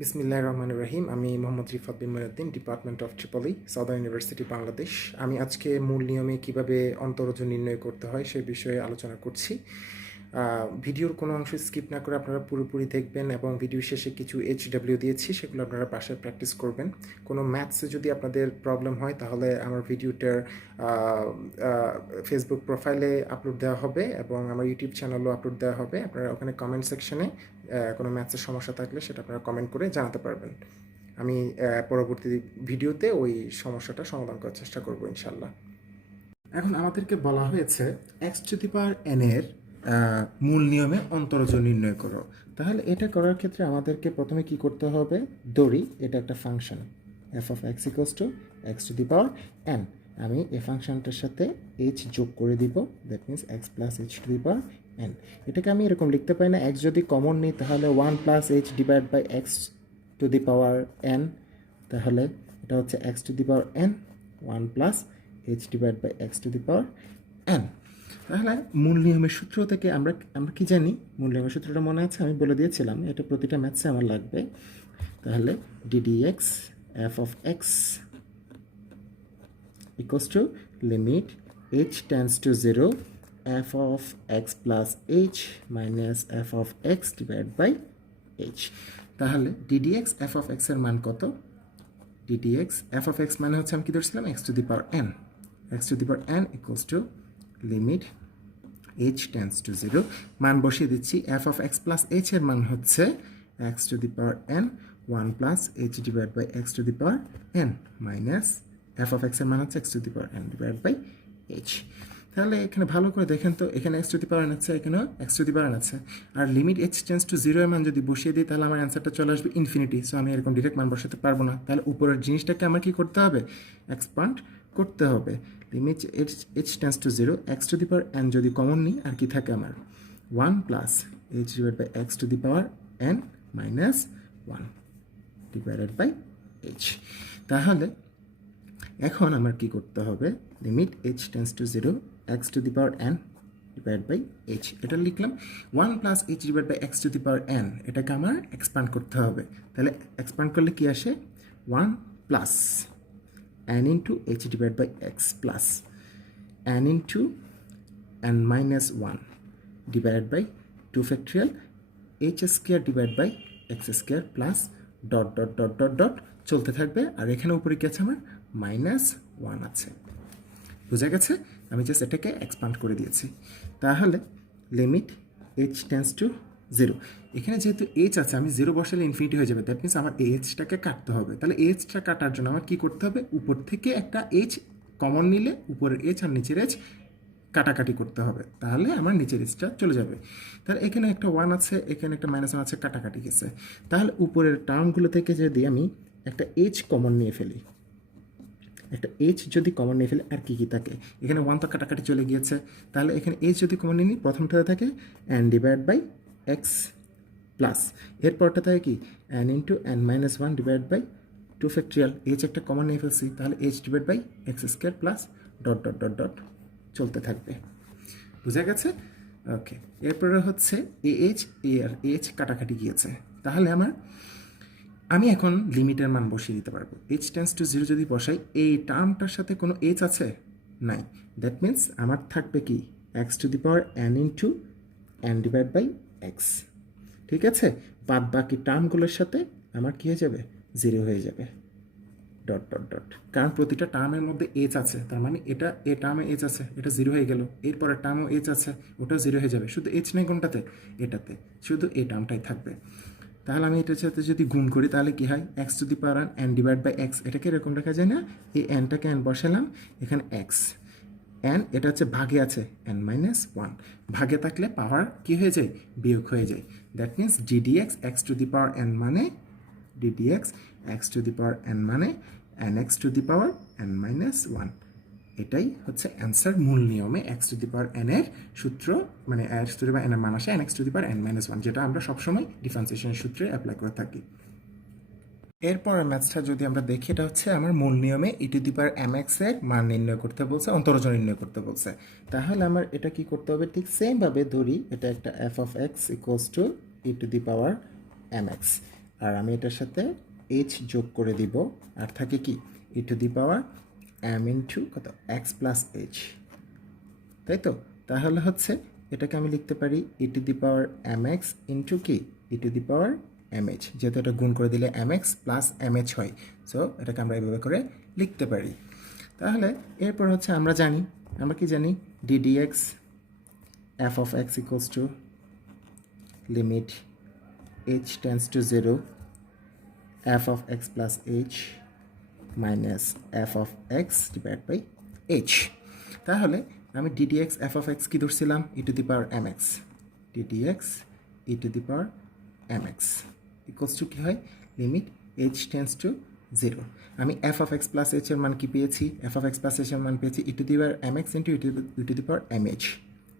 বিসমিল্লাহির রহমানির রহিম। আমি Mohammad Rifat Bin Moinuddin, department of triple E, southern university, Bangladesh. আমি আজকে মূল নিয়মে কিভাবে অন্তরজ নির্ণয় করতে হয় সে বিষয়ে আলোচনা করছি। ভিডিওর কোনো অংশ স্কিপ না করে আপনারা পুরোপুরি দেখবেন এবং ভিডিও শেষে কিছু HW দিয়েছি, সেগুলো আপনারা বাসায় প্র্যাকটিস করবেন। কোনো ম্যাথসে যদি আপনাদের প্রবলেম হয় তাহলে আমার ভিডিওটার ফেসবুক প্রোফাইলে আপলোড দেওয়া হবে এবং আমার ইউটিউব চ্যানেলেও আপলোড দেওয়া হবে। আপনারা ওখানে কমেন্ট সেকশনে কোনো ম্যাথসের সমস্যা থাকলে সেটা আপনারা কমেন্ট করে জানাতে পারবেন। আমি পরবর্তী ভিডিওতে ওই সমস্যাটা সমাধান করার চেষ্টা করব ইনশাল্লাহ। এখন আমাদেরকে বলা হয়েছে x⁴n এর মূল নিয়মে অন্তরজ নির্ণয় করো। তাহলে এটা করার ক্ষেত্রে আমাদেরকে প্রথমে কি করতে হবে? ধরি এটা একটা ফাংশন f(x) = x⁴n। আমি এই ফাংশনটার সাথে h যোগ করে দিব, দ্যাট মিনস x + h⁴n। এটাকে আমি এরকম লিখতে পারি না, x যদি কমন নিই তাহলে 1 + h/x⁴n, তাহলে এটা হচ্ছে x⁴n 1 + h/x⁴n। তাহলে মূল নিয়মের সূত্র থেকে আমরা কি জানি? মূল নিয়মের সূত্রটা মনে আছে? আমি বলে দিয়েছিলাম, এটা প্রতিটা ম্যাথসে আমার লাগবে। তাহলে ddx f(x) = limit h tends to 0 f(x + h - f(x)/h। তাহলে ddx f(x) এর মান কত? ddx f(x) মানে হচ্ছে আমি কি ধরছিলাম? x⁴n। x⁴n = limit h tends to 0, মান বসিয়ে দিচ্ছি। f(x + h) এর মান হচ্ছে x⁴n 1 + h/x⁴n মাইনাস f(x) এর মান হচ্ছে x⁴n/h। তাহলে এখানে ভালো করে দেখেন তো, এখানে x⁴n আছে, এখানেও x⁴n আছে। আর লিমিট h টেন্ডস টু 0 এর মান যদি বসিয়ে দিই তাহলে আমার অ্যান্সারটা চলে আসবে ইনফিনিটি। সো আমি এরকম ডিরেক্ট মান বসাতে পারবো না। তাহলে উপরের জিনিসটাকে আমার কি করতে হবে? এক্সপান্ড করতে হবে। Limit h tends to 0, x⁴n যদি কমন নিই আর কি থাকে আমার? 1 + h/x⁴n - 1/h। তাহলে এখন আমার কি করতে হবে? Limit h tends to 0 x⁴n/h, এটা লিখলাম। 1 + h/x⁴n, এটাকে আমার এক্সপান্ড করতে হবে। তাহলে এক্সপান্ড করলে কি আসে? 1 + n × h/x plus n × n - 1 / 2 factorial h² plus dot dot dot dot dot চলতে থাকবে। আর এখানে উপরে কি আছে আমার? -1 আছে। বুঝা গেছে? আমি জাস্ট এটাকে এক্সপান্ড করে দিয়েছি। তাহলে লিমিট h টেন্ডস টু 0, এখানে যেহেতু h আছে, আমি 0 বসালে ইনফিনিটি হয়ে যাবে। দ্যাট মিনস আমার এইচটাকে কাটতে হবে। তাহলে এইচটা কাটার জন্য আমার কী করতে হবে? উপর থেকে একটা h কমন নিলে উপরের h আর নিচের h কাটাকাটি করতে হবে, তাহলে আমার নিচের h টা চলে যাবে। তাহলে এখানে একটা 1 আছে, এখানে একটা -1 আছে, কাটাকাটি গেছে। তাহলে উপরের টার্মগুলো থেকে যদি আমি একটা h কমন নিয়ে ফেলি, একটা h যদি কমন নিয়ে ফেলে আর কি কি থাকে? এখানে 1 তো কাটাকাটি চলে গিয়েছে। তাহলে এখানে h যদি কমন নিই, প্রথমটাতে থাকে n/x প্লাস, এরপরটা থাকে কি? n × n - 1 / 2 factorial. h একটা কমন নিয়ে ফেলছি, তাহলে h/x² plus dot dot dot dot চলতে থাকবে। বুঝা গেছে? ওকে। এরপরে হচ্ছে ah আর h কাটাকাটি গিয়েছে। তাহলে আমি এখন লিমিটের মান বসিয়ে দিতে পারবো। h টেন্ডস টু 0 যদি বসাই, এই টার্মটার সাথে কোনো h আছে? নাই। দ্যাট মিন্স আমার থাকবে কি? x⁴n × n/x। ঠিক আছে? বাদ বাকি টার্মগুলোর সাথে আমার কী হয়ে যাবে? 0 হয়ে যাবে, ডট ডট ডট। কারণ প্রতিটা টার্মের মধ্যে h আছে, তার মানে এটা এ টার্মে h আছে, এটা 0 হয়ে গেল। এরপরের টার্মও h আছে, ওটাও 0 হয়ে যাবে। শুধু h নেই কোনটাতে? এটাতে। শুধু এই টার্মটাই থাকবে। তাহলে আমি এটার সাথে যদি গুণ করি তাহলে কি হয়? x⁴n/x, এটাকে এরকম লেখা যায় না? এই nটাকে n বসালাম, এখানে x n, এটা হচ্ছে ভাগে আছে, n - 1। ভাগে থাকলে পাওয়ার কি হয়ে যায়? বিয়োগ হয়ে যায়। দ্যাট মিন্স ddx x⁴n মানে ddx x⁴n মানে nx⁴n - 1। এটাই হচ্ছে অ্যান্সার মূল নিয়মে x⁴n এর সূত্র, মানে x⁴n এর মান আসে nx⁴n - 1, যেটা আমরা সবসময় ডিফারেন্সিয়েশনের সূত্রে অ্যাপ্লাই করে থাকি। এরপরের ম্যাথসটা যদি আমরা দেখি, এটা হচ্ছে আমার মূল নিয়মে e⁻mx এর মান নির্ণয় করতে বলছে, অন্তরজ নির্ণয় করতে বলছে। তাহলে আমার এটা কি করতে হবে? ঠিক সেমভাবে ধরি এটা একটা f(x) = e⁻mx। আর আমি এটার সাথে এইচ যোগ করে দিব, আর থাকে কি e to the power m into কত এক্স প্লাস এইচ, তাই তো? তাহলে হচ্ছে এটাকে আমি লিখতে পারি e to the power M x into কি e to the power m h, যেহেতু এটা গুণ করে দিলে m x plus m h হয়, সো এটাকে আমরা এইভাবে করে লিখতে পারি। তাহলে এরপর হচ্ছে আমরা কি জানি d d x f of x equals to limit H tends to 0 f of x plus h minus f of x divided by h। তাহলে আমি ddx f of x কি ধরছিলাম e to the power mx, ddx e to the power mx equals to কি হয় limit h tends to 0। আমি f of x plus h এর মান কি পেয়েছি, f of x plus h এর মান পেয়েছি e to the power mx into e to the power mh,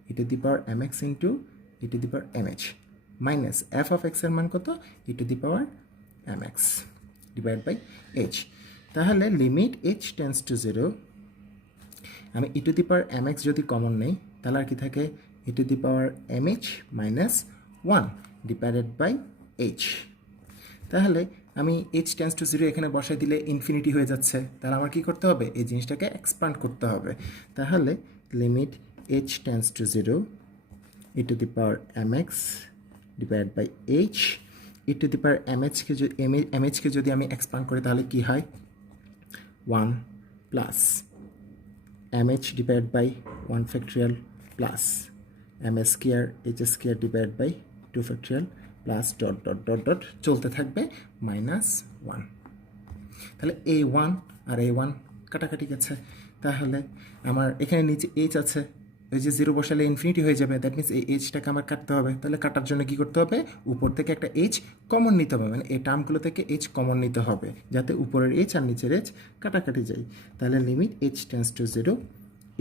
e to the power mx into e to the power mh minus f of x এর মান কত e to the power mx divided by h। তাহলে limit h tends to 0, আমি e to the power mx যদি common নেই তাহলে আর কি থাকে e to the power mh minus 1 divided by h। তাহলে আমি h টেন্স টু 0 এখানে বসাই দিলে ইনফিনিটি হয়ে যাচ্ছে, তাহলে আমার কি করতে হবে এই জিনিসটাকে এক্সপ্যান্ড করতে হবে। তাহলে limit h tends to 0 e to the power mx divide by h, e to the power mhকে যদি আমি এক্সপ্যান্ড করি তাহলে কি হয় 1 plus mh divide by 1 factorial plus ms square h square divide by 2 factorial plus dot dot dot dot চলতে থাকবে -1। তাহলে a1 আর a1 কাটাকাটি গেছে, তাহলে আমার এখানে নিচে h আছে, ওই যে 0 বসালে ইনফিনিটি হয়ে যাবে, দ্যাট মিনস এই এইচটাকে আমার কাটতে হবে। তাহলে কাটার জন্য কি করতে হবে উপর থেকে একটা এইচ কমন নিতে হবে, মানে এই টার্মগুলো থেকে এইচ কমন নিতে হবে যাতে উপরের এইচ আর নিচের এইচ কাটাকাটি যায়। তাহলে limit H tends to 0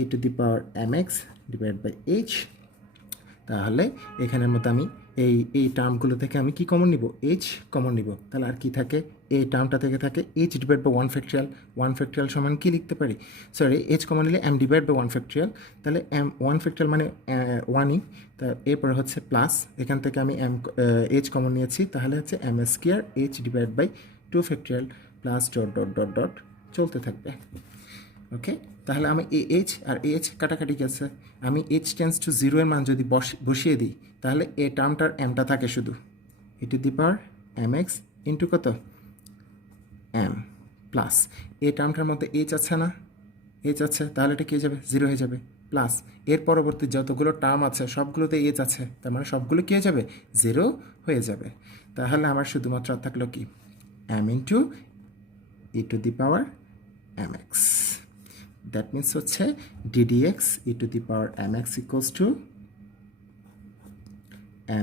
e to the power M X divide by H. তাহলে এখানের মতো আমি এই টার্মগুলো থেকে আমি কি কমন নিব এইচ কমন নিব, তাহলে আর কি থাকে এই টার্মটা থেকে থাকে এইচ ডিভাইড বাই 1 ফ্যাক্টরিয়াল সমান কি লিখতে পারি, সরি এইচ কমন নিলে এম ডিভাইড বাই 1 ফ্যাক্টরিয়াল, তাহলে এম 1 ফ্যাক্টরিয়াল মানে 1ই, তা এরপরে হচ্ছে প্লাস এখান থেকে আমি এইচ কমন নিয়েছি, তাহলে হচ্ছে M square H divide by 2 factorial plus dot dot dot dot চলতে থাকবে। ওকে, তাহলে আমি এ এইচ আর এইচ কাটাকাটি গেছে, আমি এইচ টেন্স টু 0 এর মান যদি বসিয়ে দিই তাহলে এ টার্মটার এমটা থাকে শুধু e to the power M x into কত এম প্লাস এ টার্মটার মধ্যে এইচ আছে না, এইচ আছে, তাহলে এটা কী হয়ে যাবে 0 হয়ে যাবে, প্লাস এর পরবর্তী যতগুলো টার্ম আছে সবগুলোতে এইচ আছে, তার মানে সবগুলো কী হয়ে যাবে 0 হয়ে যাবে। তাহলে আমার শুধুমাত্র থাকলো কি M into e to the power M X, that means হচ্ছে ddx e to the power mx equals to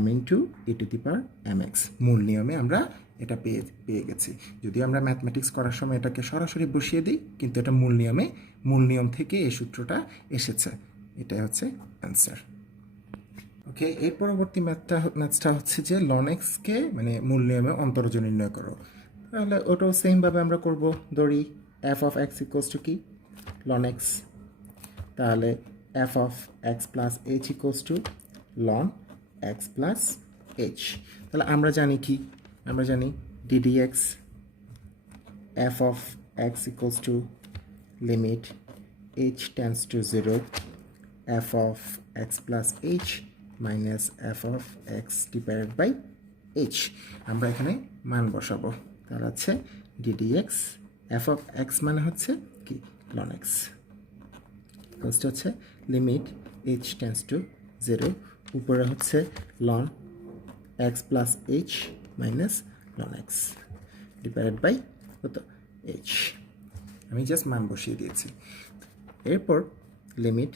m into e to the power mx। মূল নিয়মে আমরা এটা পেয়ে গেছি, যদি আমরা ম্যাথমেটিক্স করার সময় এটাকে সরাসরি বসিয়ে দিই, কিন্তু এটা মূল নিয়ম থেকে এই সূত্রটা এসেছে, এটাই হচ্ছে অ্যান্সার। ওকে, এর পরবর্তী ম্যাথসটা হচ্ছে যে লন এক্সকে মানে মূল নিয়মে অন্তরজ নির্ণয় করো। তাহলে ওটাও সেমভাবে আমরা করব, ধরি f of x equals to কি লন এক্স, তাহলে f of x plus h equals to ln x plus h. তাহলে আমরা জানি d d x f of x equals to limit H tends to 0 f of x plus h minus f of x divided by h. আমরা এখানে মান বসাবো, তাহলে হচ্ছে ddx f of x মানে হচ্ছে কি লন এক্স ফার্স্ট হচ্ছে লিমিট এইচ টেন্স টু 0, উপরে হচ্ছে ln x plus h minus ln x divided by কত এইচ, আমি জাস্ট মান বসিয়ে দিয়েছি। এরপর লিমিট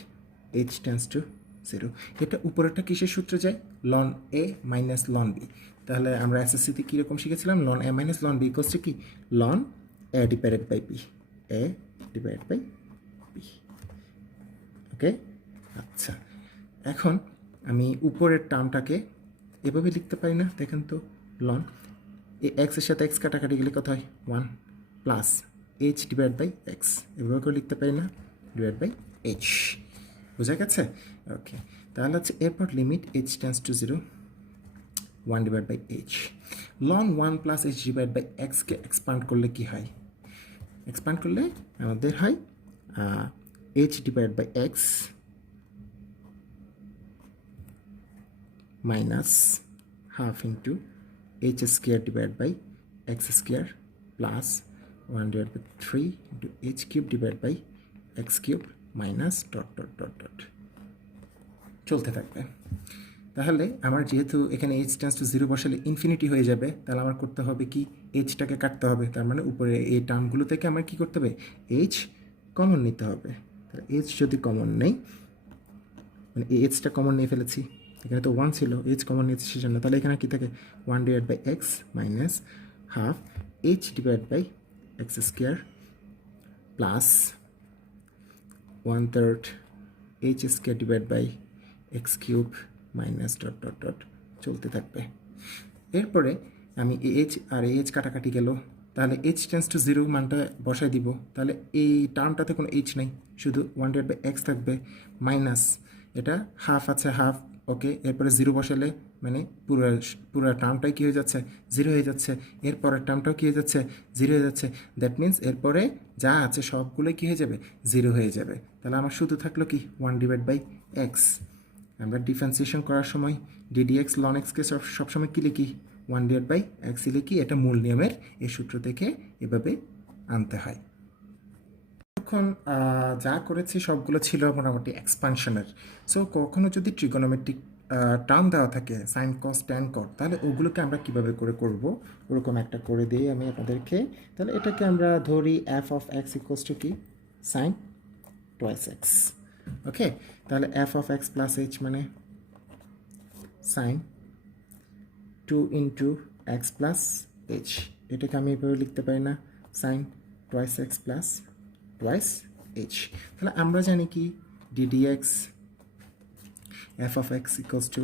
এইচ টেন্স টু 0, এটা উপরেরটা কিসের সূত্র যায় ln a minus ln b, তাহলে আমরা এসএসসিতে কীরকম শিখেছিলাম ln a minus ln b equals to কি ln a divided by b, a divided by b. Okay, আচ্ছা এখন আমি উপরের টার্মটাকে এভাবে লিখতে পারি না, দেখেন তো লন এই এক্সের সাথে এক্স কাটাকাটি গেলে কত হয় 1 plus h divide by x, এভাবে করে লিখতে পারি না ডিভাইড বাই এইচ, বোঝা গেছে? ওকে, তাহলে হচ্ছে এরপর limit H tends to 0 1 divide by h. Ln 1 plus h divide by এক্সকে এক্সপান্ড করলে কি হয়? এক্সপান্ড করলে আমাদের হয় h divide by x minus half into h square divide by x square plus 1 divide by 3 into h cube divide by x cube minus dot dot dot dot চলতে থাকবে। তাহলে আমার যেহেতু এখানে এইচ টেন্স টু 0 বসালে infinity হয়ে যাবে, তাহলে আমার করতে হবে কি, এইচটাকে কাটতে হবে। তার মানে উপরে এই টার্মগুলো থেকে আমার কি করতে হবে, এইচ কমন নিতে হবে। তাহলে এইচ যদি কমন নেই, মানে এই এইচটা কমন নিয়ে ফেলেছি, এখানে তো 1 ছিল, এইচ কমন নিয়েছি সেজন্য। তাহলে এখানে কি থাকে 1 divide by x minus half h divide by x square plus 1/3 h square divide by x cube minus dot dot dot চলতে থাকবে। এরপরে আমি এইচ আর এইচ কাটাকাটি গেল, তাহলে এইচ টেন্স টু 0 মানটা বসাই দিব। তাহলে এই টার্মটাতে কোনো এইচ নেই, শুধু 1 ডিভাইড বাই এক্স থাকবে মাইনাস এটা হাফ আছে, হাফ ওকে। এরপরে 0 বসালে মানে পুরো টার্মটাই কী হয়ে যাচ্ছে, 0 হয়ে যাচ্ছে। এরপরের টার্মটাও কী হয়ে যাচ্ছে, 0 হয়ে যাচ্ছে। দ্যাট মিন্স এরপরে যা আছে সবগুলোই কী হয়ে যাবে, 0 হয়ে যাবে। তাহলে আমার শুধু থাকলো কি 1 ডিভাইড বাই এক্স। আমরা ডিফারেন্সিয়েশন করার সময় ডিডিএক্স লন এক্সকে সবসময় কী লিখি, 1 ডিভাইড বাই এক্স লিখি। এটা মূল নিয়মের এই সূত্র থেকে এভাবে আনতে হয়। এখন যা করেছি সবগুলো ছিল মোটামুটি এক্সপানশনের। সো কখনো যদি ট্রিগোনোমেট্রিক টার্ম দেওয়া থাকে সাইন কস ট্যান কট, তাহলে ওগুলোকে আমরা কীভাবে করে করব, ওরকম একটা করে দিই আমি আপনাদেরকে। তাহলে এটাকে আমরা ধরি f of x equals to কি, সাইন টোয়াইস এক্স। ওকে, তাহলে f of x plus h মানে sine 2 into x plus h. এটাকে আমি এভাবে লিখতে পারি না, sine twice x plus twice h. তাহলে আমরা জানি কি d d x f of x equals to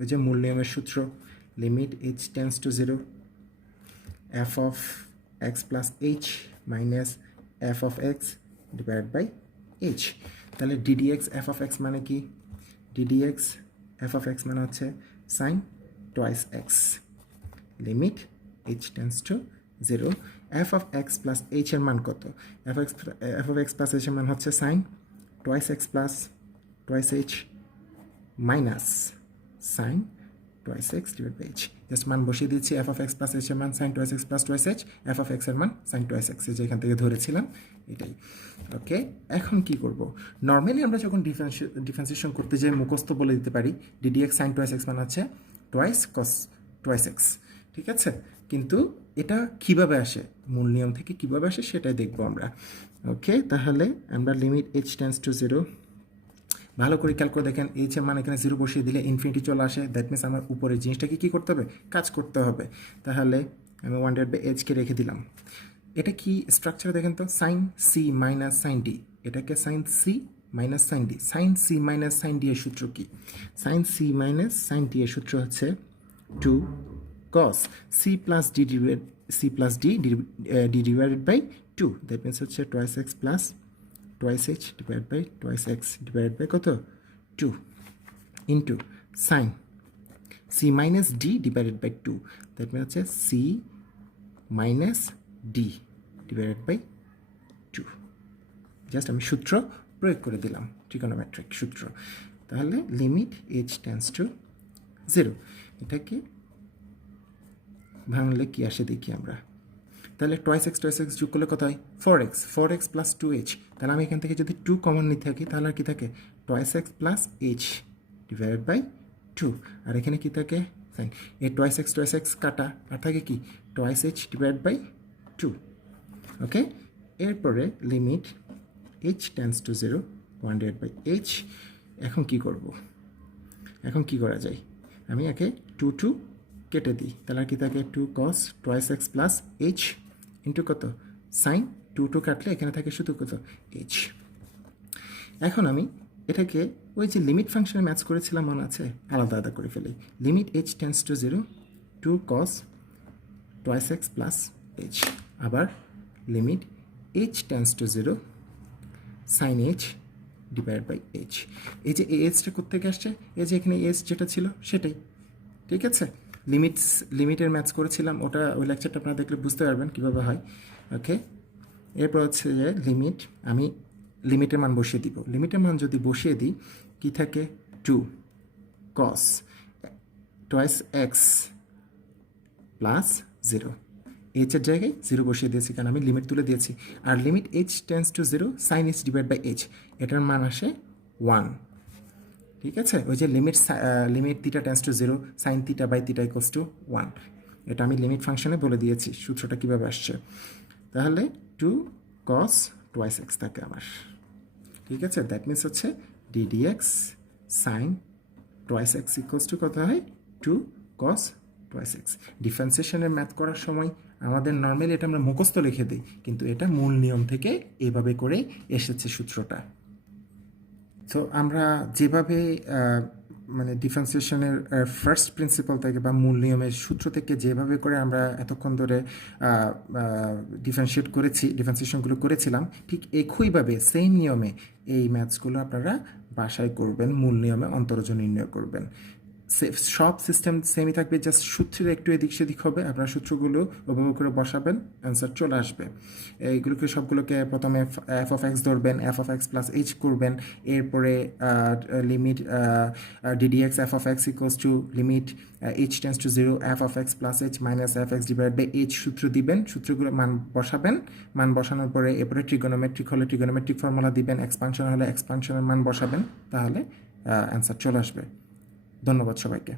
ওই যে মূল নিয়মের সূত্র, limit H tends to 0 f of x plus h minus f of x divide by H. তাহলে ডিডিএক্স এফ অফ এক্স মানে কি, ডিডিএক্স এফ অফ এক্স মানে হচ্ছে sine twice x limit H tends to 0 f of x plus h এর মান কত, f of x plus h এর মান হচ্ছে sine twice x plus twice h minus sine twice x divide by h. Just মান বসিয়ে দিচ্ছি, f of x plus h এর মান sine twice x plus twice h, f of x এর মান সাইন টোয়াইস এক্স, যেখান থেকে ধরেছিলাম এটাই। ওকে, এখন কি করব, নর্মালি আমরা যখন ডিফারেন্সিয়েশন করতে যাই মুখস্থ বলে দিতে পারি ডিডিএক্স সাইন টোয়াইস এক্স মানে হচ্ছে টোয়াইস কস টোয়াইস এক্স, ঠিক আছে। কিন্তু এটা কিভাবে আসে, মূল নিয়ম থেকে কিভাবে আসে সেটাই দেখবো আমরা। ওকে, তাহলে আমরা লিমিট এইচ টেন্স টু 0, ভালো করে খেয়াল করে দেখেন এইচ এর মান এখানে 0 বসিয়ে দিলে ইনফিনিটি চলে আসে। দ্যাট মিনস আমার উপরের জিনিসটাকে কী করতে হবে, কাজ করতে হবে। তাহলে আমি 1 ডিভাইড বাই এইচকে রেখে দিলাম। এটা কি স্ট্রাকচার দেখেন তো, sine c minus sine d, এটাকে sine c minus sine d. Sine c minus sine d এর সূত্র কি, sine c minus sine d এর সূত্র হচ্ছে 2 cos c plus d divided by 2, that means হচ্ছে twice x plus twice h divided by twice x divided by কত 2 into sin c minus d divided by 2, that means হচ্ছে c minus d divided by 2। Just আমি সূত্র প্রয়োগ করে দিলাম, trigonometric সূত্র। তাহলে লিমিট h টেন্স টু 0, এটাকে ভাঙলে কি আসে দেখি আমরা। তাহলে টোয়াইস এক্স যোগ করলে কত হয় 4x প্লাস 2h। তাহলে আমি এখান থেকে যদি 2 কমন নিতে থাকি তাহলে আর কি থাকে twice x plus h divided by 2, আর এখানে কি থাকে সাইন, এই টোয়াইস এক্স কাটা আর থাকে কি twice h divide by 2। Okay, এরপরে limit h tends to 0 1 divide by h। এখন কি করব, এখন কি করা যায়, আমি একে 2 কেটে দিই, তাহলে কি থাকে 2 cos twice x plus h into কত সাইন 2 কাটলে এখানে থাকে শুধু কত h। এখন আমি এটাকে ওই যে লিমিট ফাংশনে ম্যাচ করেছিলাম মনে আছে, আলাদা করে ফেলি। Limit h tends to 0 2 cos twice x plus h, আবার limit h tends to 0 sine h divide by h। এই যে এই এজটা কোথা থেকে আসছে, এই যে এখানে এজ যেটা ছিল সেটাই, ঠিক আছে। লিমিটের ম্যাথস করেছিলাম, ওই লেকচারটা আপনারা দেখলে বুঝতে পারবেন কীভাবে হয়। ওকে, এরপর হচ্ছে যে আমি লিমিটের মান বসিয়ে দিব। লিমিটের মান যদি বসিয়ে দিই কী থাকে, 2 cos টয়েস এক্স প্লাস 0, এইচের জায়গায় 0 বসিয়ে দিয়েছি কারণ আমি লিমিট তুলে দিয়েছি। আর limit h tends to 0 sine h divide by h, এটার মান আসে 1। ঠিক আছে, ওই যে limit theta tends to 0 sine theta by theta equals to 1, এটা আমি লিমিট ফাংশনে বলে দিয়েছি সূত্রটা কীভাবে আসছে। তাহলে 2 cos টয়েস এক্স থাকে আমার। ঠিক আছে, দ্যাট মিনস হচ্ছে ddx sign toys x equals two কত হয়, 2 cos টয়েস এক্স। ডিফারেন্সিয়েশনের ম্যাথ করার সময় আমাদের নর্মালি এটা আমরা মুখস্থ লিখে দিই, কিন্তু এটা মূল নিয়ম থেকে এভাবে করেই এসেছে সূত্রটা। তো আমরা যেভাবে মানে ডিফারেন্সিয়েশনের ফার্স্ট প্রিন্সিপাল থেকে বা মূল নিয়মের সূত্র থেকে যেভাবে করে আমরা এতক্ষণ ধরে ডিফারেন্সিয়েশনগুলো করেছিলাম, ঠিক একইভাবে সেম নিয়মে এই ম্যাথসগুলো আপনারা বাসায় করবেন, মূল নিয়মে অন্তরজ নির্ণয় করবেন। সব সিস্টেম সেমই থাকবে, জাস্ট সূত্রের একটু এদিক সেদিক হবে। আপনারা সূত্রগুলো ওভাবে করে বসাবেন, অ্যান্সার চলে আসবে। এইগুলোকে সবগুলোকে প্রথমে এফ অফ এক্স ধরবেন, f of x plus h করবেন, এরপরে limit d d x f of x equals to limit H tends to 0 f of x plus h minus f x divide by h সূত্র দিবেন। সূত্রগুলো মান বসাবেন, মান বসানোর পরে এরপরে ট্রিগোনোমেট্রিক হলে ট্রিগোনোমেট্রিক ফর্মুলা দিবেন, এক্সপানশন হলে এক্সপানশনের মান বসাবেন, তাহলে অ্যান্সার চলে আসবে। ধন্যবাদ সবাইকে।